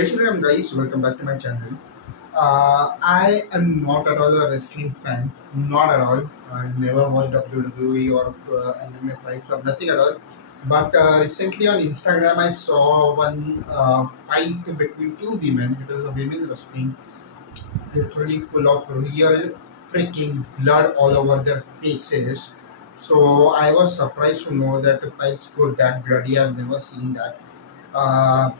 Jai Shri Ram guys, welcome back to my channel. I am not at all a wrestling fan, not at all. I never watched WWE or MMA fights or nothing at all. But recently on Instagram, I saw one fight between two women. It was a women wrestling, literally full of real freaking blood all over their faces. So I was surprised to know that the fights go that bloody. I've never seen that. Uh,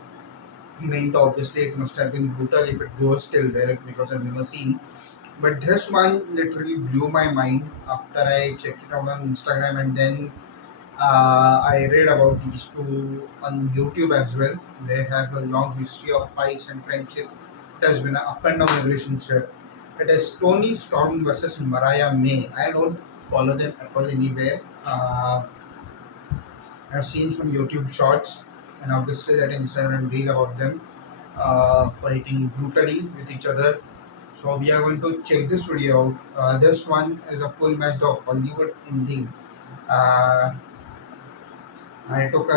meant obviously it must have been brutal if it goes till there because I've never seen. But this one literally blew my mind after I checked it out on Instagram, and then I read about these two on YouTube as well. They have a long history of fights and friendship. It has been an up and down relationship. It is Toni Storm versus Mariah May. I don't follow them at all anywhere. I've seen some YouTube shorts and obviously that Instagram reel about them fighting brutally with each other. So we are going to check this video out. This one is a full match, the Hollywood ending. Uh, I took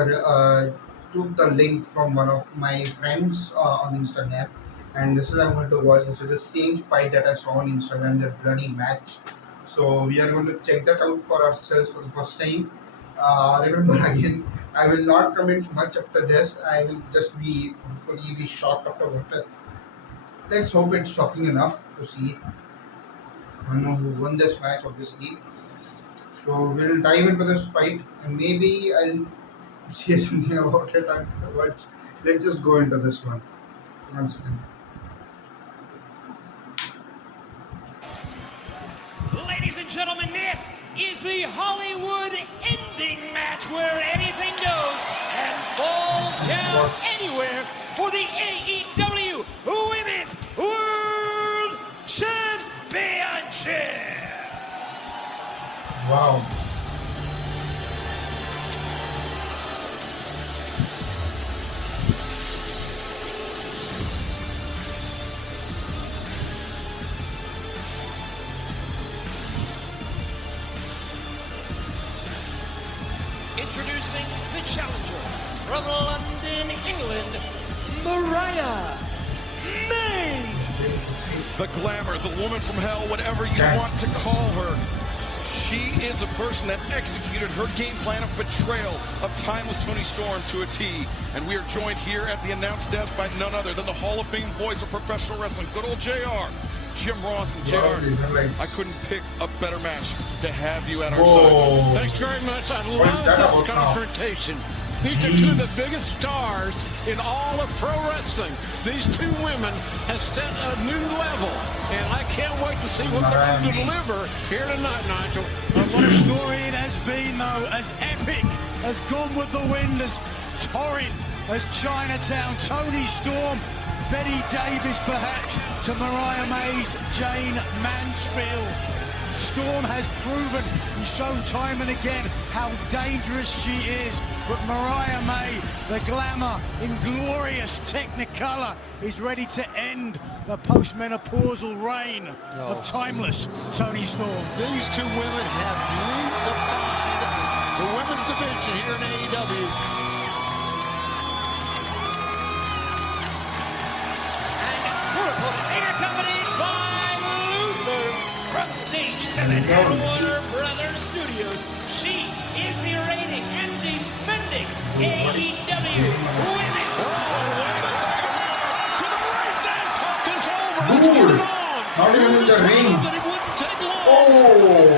the link from one of my friends on Instagram, and this is I'm going to watch. This is the same fight that I saw on Instagram, the bloody match. So we are going to check that out for ourselves for the first time. Remember again, I will not comment much after this. I will just hopefully be shocked after what. Let's hope it's shocking enough to see. I don't know who won this match, obviously. So we'll dive into this fight, and maybe I'll say something about it afterwards. Let's just go into this one. Once again. Ladies and gentlemen, this is the Hollywood ending match where anything goes and falls down anywhere for the AEW Women's World Championship. Wow. Introducing the challenger from London, England, Mariah May. The glamour, the woman from hell, whatever you want to call her. She is a person that executed her game plan of betrayal of timeless Toni Storm to a T. And we are joined here at the announce desk by none other than the Hall of Fame voice of professional wrestling, good old JR. Jim Ross and JR, I couldn't pick a better match to have you at our side. Thanks very much. I love this confrontation. These are two of the biggest stars in all of pro wrestling. These two women have set a new level, and I can't wait to see what they're going to deliver here tonight, Nigel. And what a story it has been, though, as epic as Gone with the Wind, as torrid as Chinatown. Toni Storm, Betty Davis perhaps, to Mariah May's Jane Mansfield. Storm has proven and shown time and again how dangerous she is. But Mariah May, the glamour in glorious Technicolor, is ready to end the postmenopausal reign of timeless Toni Storm. These two women have redefined the women's division here in AEW. Accompanied by Luther from Stage 7 at Warner Brothers Studios. She is the reigning and defending AEW Women's To the races! It's over. Let's get it on. Not even in the ring. But it wouldn't take long. Oh!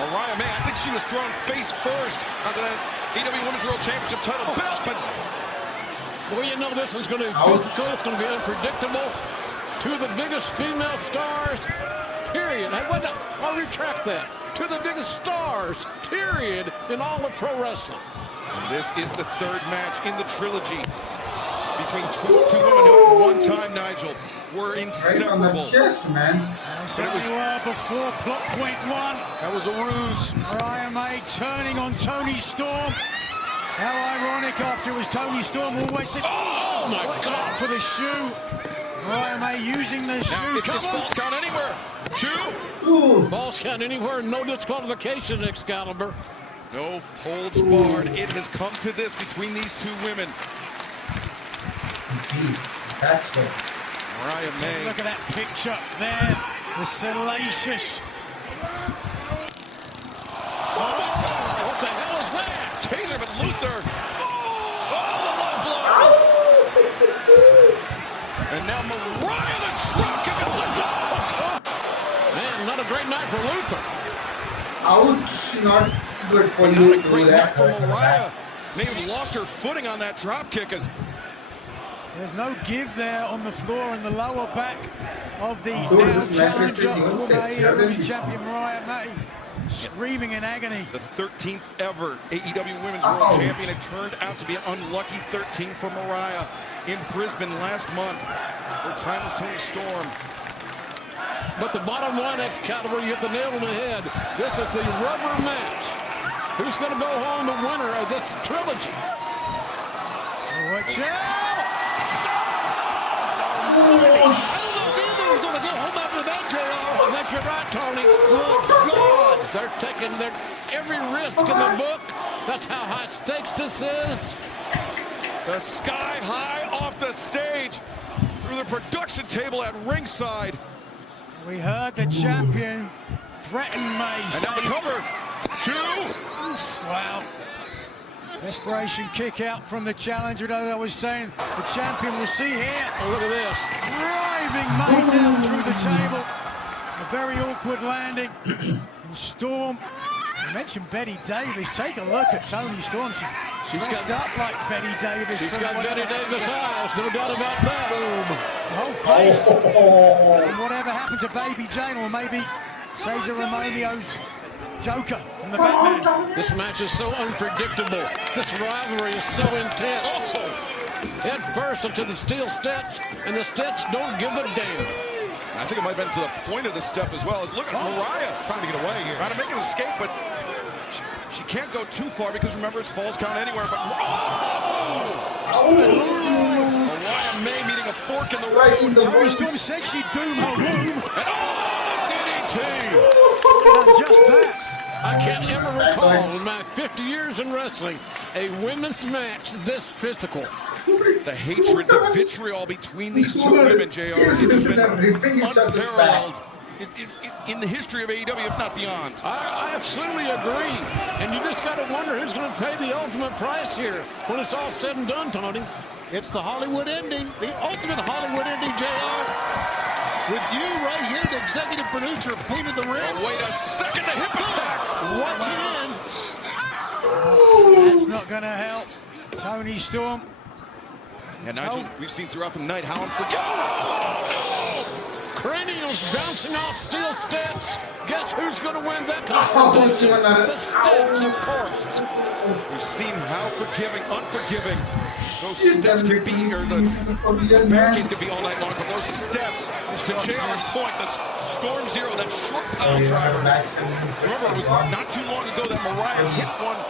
Mariah May, I think she was thrown face first under that AEW Women's World Championship title belt, but Well, you know this is going to be physical. It's going to be unpredictable. Two of the biggest female stars, period. I'll retract that. Two of the biggest stars, period, in all of pro wrestling. this is the third match in the trilogy between two women who at one time, Nigel, were Right on inseparable. the chest, man. So we were before plot point one. That was a ruse. Mariah May turning on Toni Storm. How ironic after it was Toni Storm always said, Oh, my God. for the shoe. Mariah May using the shoe. Now, it's false count anywhere. Two. Ooh. False count anywhere, no disqualification, Excalibur. No holds barred. It has come to this between these two women. Jeez, that's good. Mariah May. Look at that picture there. The salacious. What the hell is that? Taser, but Luther. Oh, the low blow. And now Mariah, the drop kick. Man, not a great night for Luther. Ouch, not good for Not you a to great do night that. for Mariah. May have lost her footing on that drop kick. There's no give there on the floor in the lower back of the Dude, now this match challenger, is even former sexier than AEW this. champion Mariah May, screaming in agony. The 13th ever AEW Women's World Champion. It turned out to be an unlucky 13 for Mariah in Brisbane last month. Her time was Toni Storm. But the bottom line, Excalibur, you hit the nail on the head. This is the rubber match. Who's going to go home the winner of this trilogy? Watch out! I don't know if either is going to go home after that, JR. I think you're right, Tony. Good God. They're taking every risk in the book. That's how high stakes this is. The sky high off the stage through the production table at ringside. We heard the champion threaten May. And now the cover. 2. Wow. Desperation kick out from the challenger. As I was saying, the champion will see here. Oh, look at this. Driving May down through the table. A very awkward landing. And Storm. You mentioned Betty Davis. Take a look at Toni Storm. She's dressed up like Betty Davis. She's got Betty Davis eyes, no doubt about that. Boom. The whole face. And whatever happened to Baby Jane, or maybe Cesar Romero's Joker from the Batman. This match is so unpredictable. This rivalry is so intense. Head first into the steel steps, and the steps don't give a damn. I think it might have been to the point of the step as well. Look at Mariah trying to get away here. Trying to make an escape, but she can't go too far because remember it's falls count anywhere. But Mariah May meeting a fork in the road. Toni Storm said she'd doom her womb. And DDT. And just that. I can't ever recall in my 50 years in wrestling a women's match this physical. The hatred, the vitriol between these two women, JR, it has been unparalleled in the history of AEW, if not beyond. I absolutely agree. And you just got to wonder who's going to pay the ultimate price here when it's all said and done, Tony. It's the Hollywood ending, the ultimate Hollywood ending, JR. With you right here, the executive producer of Queen of the Ring. Oh, wait a second, the hip attack. Watch it in. That's not going to help Toni Storm. And Nigel, we've seen throughout the night how unforgettable. Cranials bouncing off steel steps. Guess who's going to win that confrontation? The steps, of course. We've seen how forgiving, unforgiving those steps can be, or the barricades can be all night long, but those steps, to JR's point, the Storm Zero, that short pile driver. Remember, it was not too long ago that Mariah hit one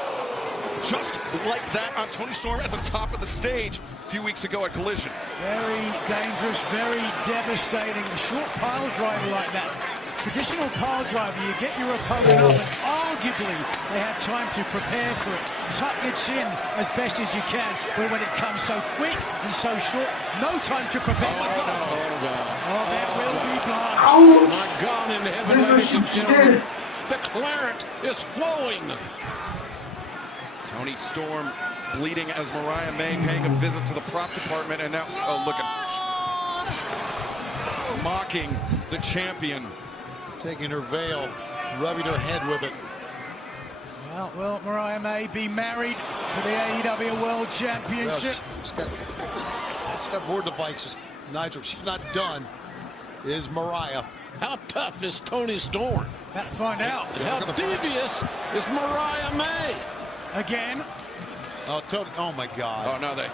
just like that on Toni Storm at the top of the stage a few weeks ago at Collision. Very dangerous, very devastating. A short pile driver like that. Traditional pile driver, you get your opponent up and arguably they have time to prepare for it. Tuck your chin as best as you can, but when it comes so quick and so short, no time to prepare. Oh, there will be blood. My God in heaven, ladies and gentlemen. The claret is flowing. Toni Storm bleeding as Mariah May paying a visit to the prop department, and now, oh, look at mocking the champion. Taking her veil, rubbing her head with it. Well, will Mariah May be married to the AEW World Championship? Well, she's got more devices. Nigel, she's not done. Is Mariah. How tough is Toni Storm? About to find out. And how devious is Mariah May? Again. Oh, Toni, oh my God. Oh, no, the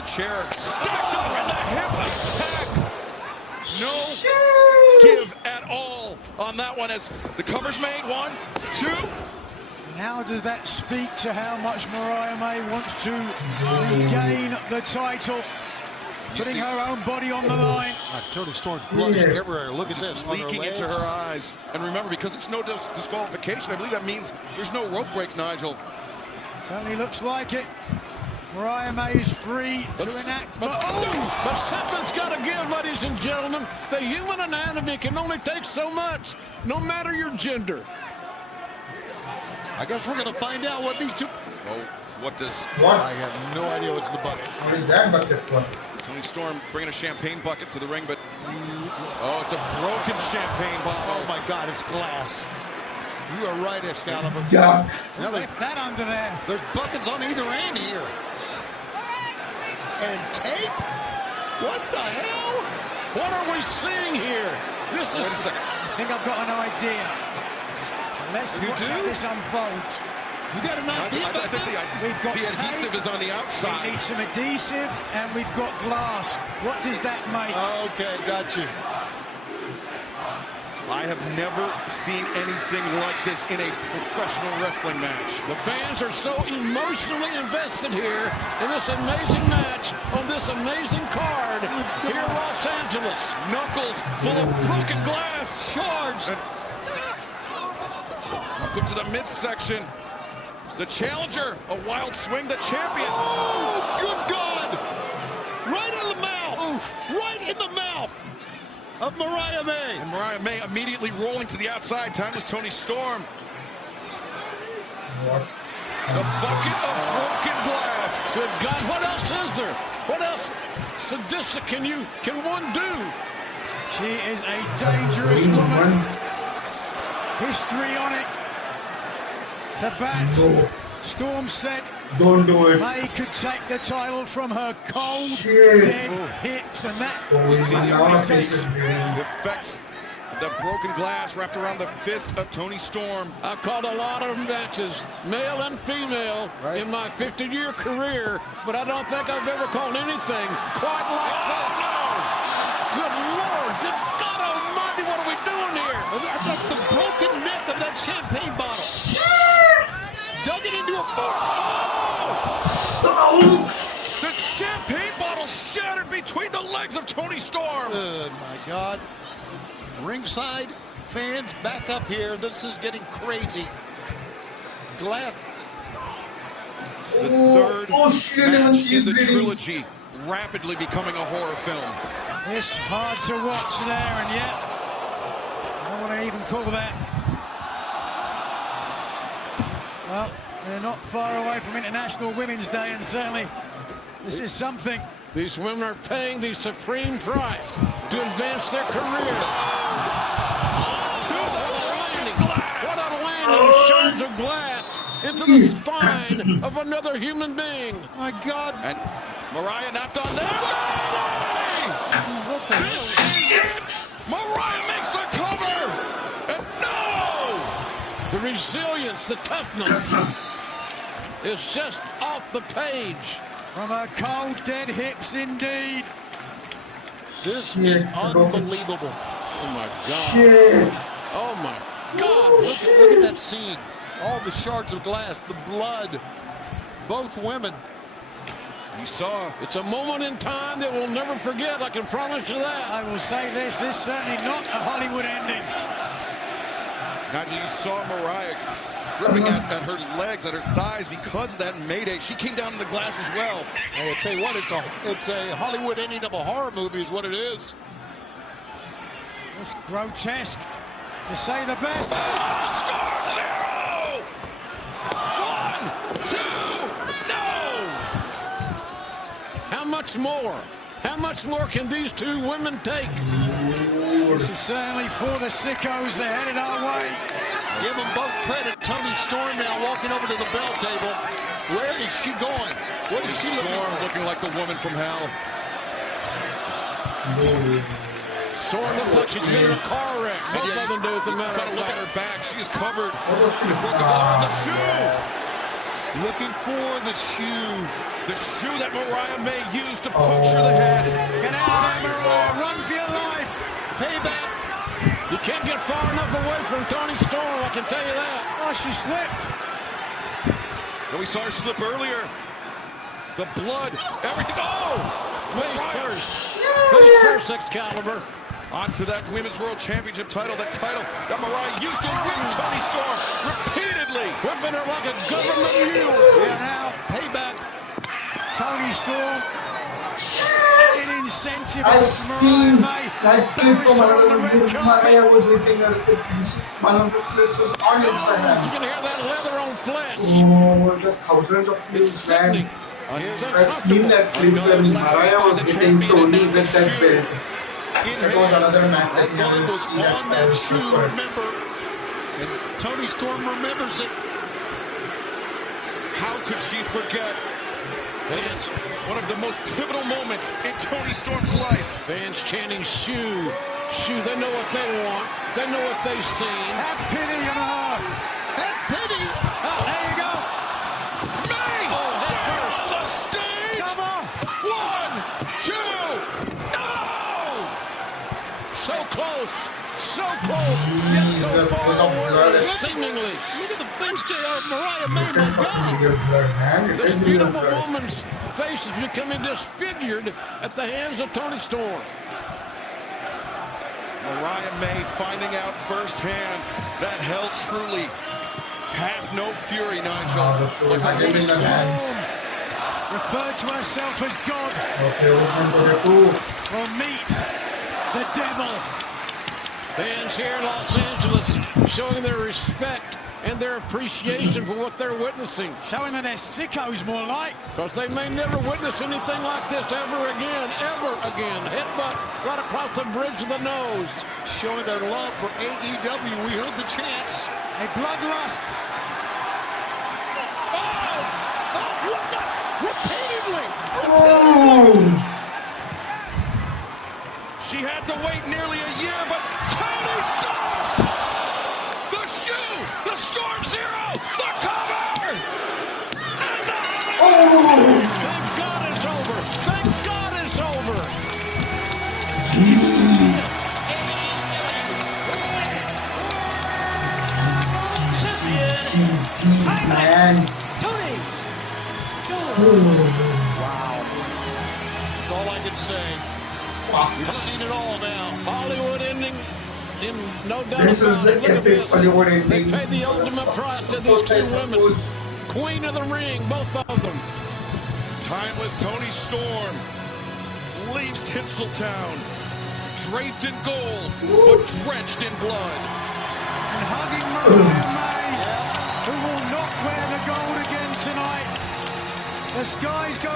chair stacked up and the hip attack. No give at all on that one as the cover's made. 1, 2. And how does that speak to how much Mariah May wants to regain the title? Putting her own body on the line. Toni Storm's blood is everywhere. Look at this. Leaking into her eyes. And remember, because it's no disqualification, I believe that means there's no rope breaks, Nigel. Certainly looks like it. Mariah May is free to enact. But something's got to give, ladies and gentlemen. The human anatomy can only take so much, no matter your gender. I guess we're going to find out what these two... Oh, what does... I have no idea what's in the bucket. What is that bucket for? Toni Storm bringing a champagne bucket to the ring, but... Oh, it's a broken champagne bottle. Oh, my God, it's glass. You are right, Excalibur. Yeah. Now Left that under there. there's buckets on either end here. And tape? What the hell? What are we seeing here? This is... Wait a second. I think I've got an idea. Let's watch how this unfolds. You got an idea I about think this? We've got the adhesive tape. is on the We outside. need some adhesive, and we've got glass. What does that make? Okay, got you. I have never seen anything like this in a professional wrestling match. The fans are so emotionally invested here in this amazing match on this amazing card here in Los Angeles. Knuckles full of broken glass. Charged. Up to the midsection. The challenger, a wild swing, the champion. Oh, good God. Right in the mouth. Oof. Right in the mouth of Mariah May. And Mariah May immediately rolling to the outside. Time was Toni Storm. What? The bucket of broken glass. Good God, what else is there? What else sadistic can one do? She is a dangerous woman. History on it. To bat. No. Storm said Don't do it. May could take the title from her cold, Shit. dead hips, and that Oh, is my what God. it takes. The effects of the broken glass wrapped around the fist of Toni Storm. I've called a lot of matches, male and female, in my 50-year career, but I don't think I've ever called anything quite like this. Good Lord, good God Almighty, what are we doing here? That's the broken neck of that champagne bottle. Dug it into a fork. The champagne bottle shattered between the legs of Toni Storm. Oh, my God. Ringside fans, back up here. This is getting crazy. Glad. The third shit, match she's in the bleeding. trilogy, rapidly becoming a horror film. It's hard to watch there, and yet I don't want to even call that. Well, they're not far away from International Women's Day, and certainly this is something. These women are paying the supreme price to advance their career. What a landing, shards of glass into the spine of another human being. My God. And Mariah knocked on there. What the This hell? is it. Mariah makes the cover. And no! The resilience, the toughness is just off the page. From her cold, dead hips, indeed. This is unbelievable. Oh, my God. Shit. Oh, my God. Look at that scene. All the shards of glass, the blood. Both women. You saw. It's a moment in time that we'll never forget. I can promise you that. I will say this is certainly not a Hollywood ending. Now you saw Mariah gripping at her legs, at her thighs because of that Mayday. She came down in the glass as well. I'll tell you what, it's a Hollywood ending of a horror movie is what it is. It's grotesque, to say the best. Star zero! 1, 2, no! How much more? How much more can these two women take? This is certainly for the sickos. They're headed our way. Give them both credit. Toni Storm now walking over to the bell table. Where is she going? What is she Storm looking like the woman from hell. Storm looks like she's been in a car wreck. Both of them do, as a matter Gotta of look at fact. her back. She is covered. Ah, The shoe! Looking for the shoe. The shoe that Mariah May used to puncture the head. Get out of there, Mariah. Run for your life. Payback. You can't get far enough away from Toni Storm, I can tell you that. Oh, she slipped. And we saw her slip earlier. The blood, everything. Oh! Face first. Face first, Excalibur. Onto that Women's World Championship title, that title that Mariah used to whip Toni Storm repeatedly. Whipping her like a government mule. Yeah, now payback. Toni Storm. An incentive I've for seen Mariah May. that clip from Embarrassed on the another red video. carpet. Mariah was hitting her. One of the clips was on You Instagram. can hear that leather on flesh. Oh, just thousands of It's views, sickening. man. It's I've seen uncomfortable. that clip Another when lavish Mariah by was the hitting champion, Toni and now with the that shoe belt. in That was hand. another match. I That think I line will was see that. on I that will shoe, prefer. remember. And Toni Storm remembers it. How could she forget Fans, one of the most pivotal moments in Toni Storm's life? fans chanting shoe, shoe. They know what they want. They know what they've seen. Have pity on her. Have pity. Oh, there you go. May Oh, head down first. on the stage. Cover. 1, 2, no! So close, so close, yet so Jesus, far full of blood. away, seemingly. Look at the face, JR. Mariah May, It my is fucking God. real blood, man. It This is real beautiful blood. woman's face is becoming disfigured at the hands of Toni Storm. Mariah May finding out firsthand that hell truly hath no fury, Nigel. Oh, the show Like had a him in the woman hands. Referred to herself as God. Okay, Usman for the two. Or meet the devil. Fans here in Los Angeles showing their respect and their appreciation for what they're witnessing. Showing that they're sickos more like. Because they may never witness anything like this ever again, ever again. Headbutt right across the bridge of the nose. Showing their love for AEW. We heard the chants. A bloodlust. Repeatedly. Oh! She had to wait nearly a year, but Toni Storm! The shoe! The Storm Zero! The cover! And the Thank God it's over. Thank God it's over. Jeez. Jeez, man. Toni Storm. That's all I can say. Fuck. We've seen it all now. Hollywood ending. In no doubt This is about the it. Look at epic this. Hollywood They ending. paid the ultimate price to these two women. Queen of the ring, both of them. timeless Toni Storm leaves Tinseltown draped in gold, but drenched in blood. And hugging Mariah May, who will not wear the gold again tonight. The skies go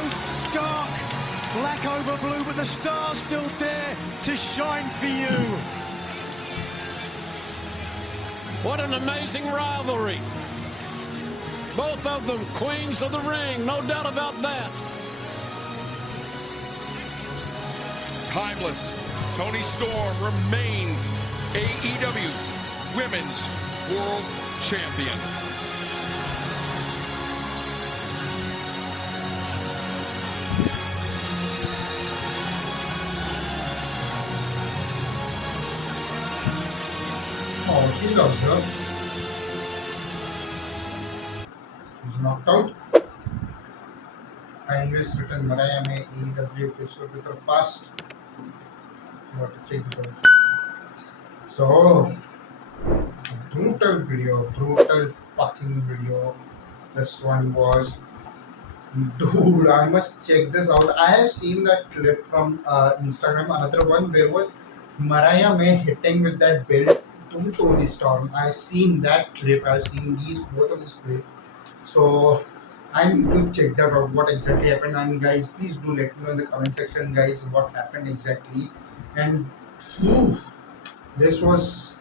dark, black over blue, but the stars still there to shine for you. What an amazing rivalry. Both of them queens of the ring, no doubt about that. Timeless Toni Storm remains AEW Women's World Champion. Oh, she loves her. She's knocked out. I invest written Mariah May AEW official with her past. Got to check this out. So, brutal fucking video. This one was, dude, I must check this out. I have seen that clip from Instagram. Another one where was Mariah May hitting with that belt to Toni Storm. I've seen that clip. I've seen both of these clips. So I need to check that out. What exactly happened? And guys, please do let me know in the comment section, guys, what happened exactly. And this was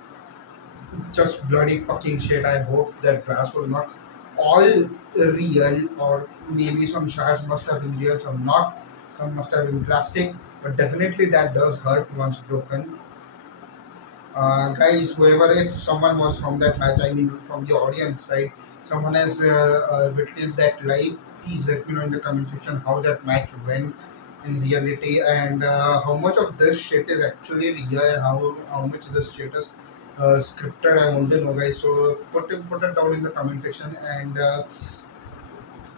just bloody fucking shit. I hope that grass was not all real, or maybe some shards must have been real, some not. Some must have been plastic, but definitely that does hurt once broken. Guys, whoever, if someone was from that match, I mean from the audience side, someone has witnessed that live, please let me know in the comment section how that match went in reality, and how much of this shit is actually real, and how much this shit is scripted. I want to know, guys. So put it down in the comment section, and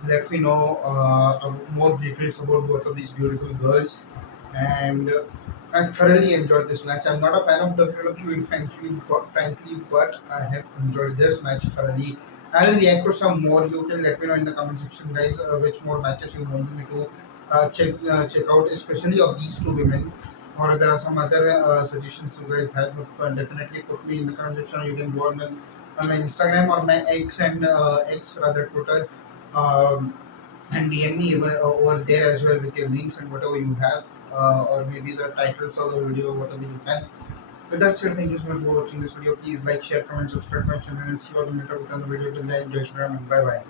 let me know more details about both of these beautiful girls. And I thoroughly enjoyed this match. I'm not a fan of WWE, frankly, but I have enjoyed this match thoroughly. I'll react to some more. You can let me know in the comment section, guys, which more matches you want me to check out, especially of these two women. Or there are some other suggestions you guys have. Definitely put me in the comment section. You can go on my Instagram or my X and X rather Twitter, and DM me over there as well with your links and whatever you have, or maybe the titles of the video, whatever you can. With that said, thank you so much for watching this video. Please like, share, comment, subscribe my channel, and see you all later with another video. Till then, Jai Shri Ram and bye bye.